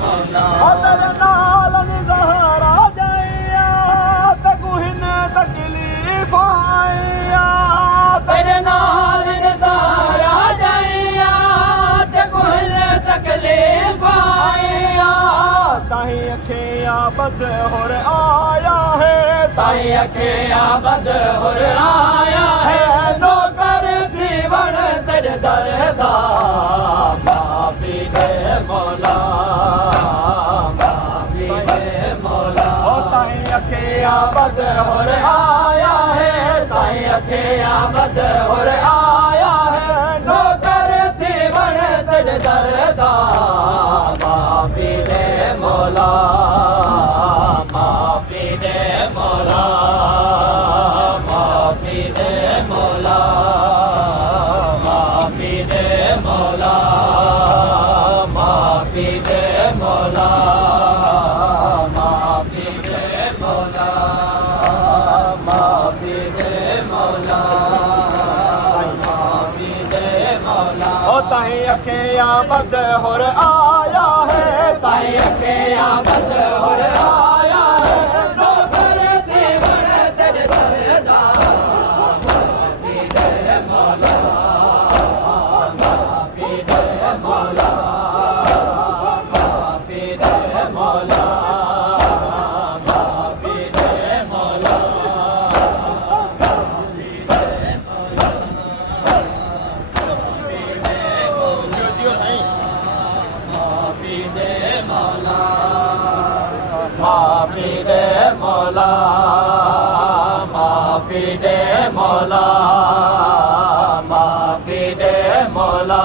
मौला तेरे नाल निज़हरा जाइया ते कुहिन तकलीफ आइया तेरे नाल निज़ारा जाइया ते कुल तकलीफ आइया ताही अखियां बद होर आया है ताई अखियां बद हुर आया है नौकर थी बन तेरे दर दा माफी दे मौला माफी दे मौला ताही अखियां बद हुर आया है ताई अखियां बद हुर आया है नौकर थी बन तेरे दर दा माफी दे मौला माफी दे मौला माफी दे मौला माफी दे मौला माफी दे मौला माफी दे मौला माफी दे मौला माफी दे मौला ताही अखियां बद होर आया है ताई अखियां बद हुर आया है नौकर थी बन तेरे दर दा माफी दे मौला माफी दे मौला माफी दे मौला माफी दे मौला माफी दे मौला माफी दे मौला माफी दे मौला माफी दे मौला माफी दे मौला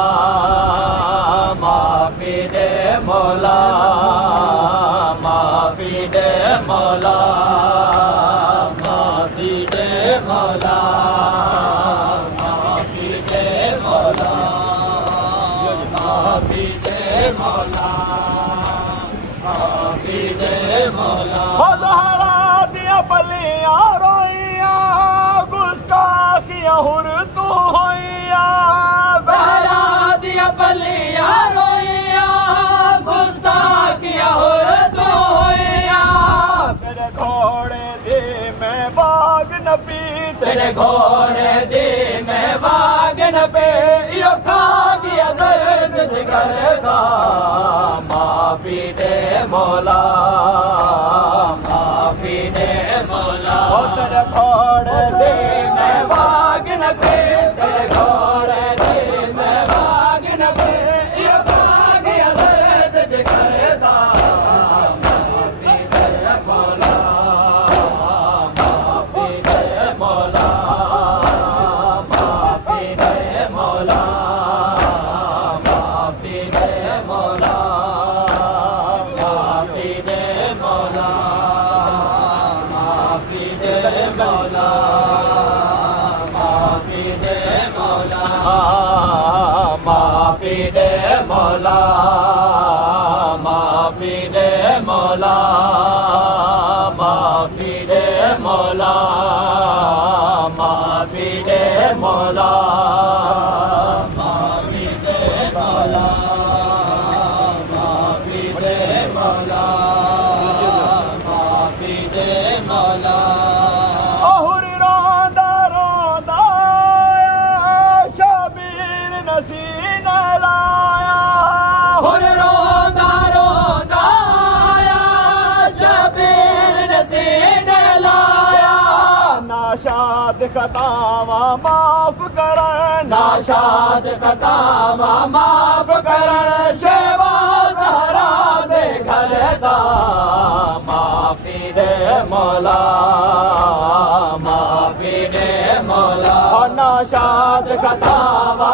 माफी दे मौला माफी दे मौला माफी दे मौला माफी दे मौला माफी दे मौला ज़हरा दिया बलियां रोइया गुस्ताखियां हुर तू होइया ज़हरा दिया बलियां रोइया गुस्ताखियां हुर तू होइया तेरे घोड़े दे मैं बाग न पी तेरे घोड़े दे मैं वागन पे यो खा गया दर्द जिगर दा माफी दे मौला माफी दे मौला तेरे घोड़े दे मैं वागन पे तेरे घोड़े दे मैं वागन पे यो खा गया दर्द जिगर दा माफी दे मौला माफी दे मौला माफी दे मौला माफी दे मौला माफी दे मौला माफी दे मौला माफी दे मौला माफी दे मौला माफी दे मौला माफी दे मौला माफी दे मौला माफी दे मौला माफी दे मौला माफी दे मौला अहुर रोंदा रोंदा आया शबीर नसीन लाया हुर रोंदा रोंदा आया शबीर नसीन लाया नाशाद खतावा माफ करन नाशाद खतावा माफ करन शेवा ज़हरा दे घर दा माफी दे मौला माफी दे मौला नाशाद खतावा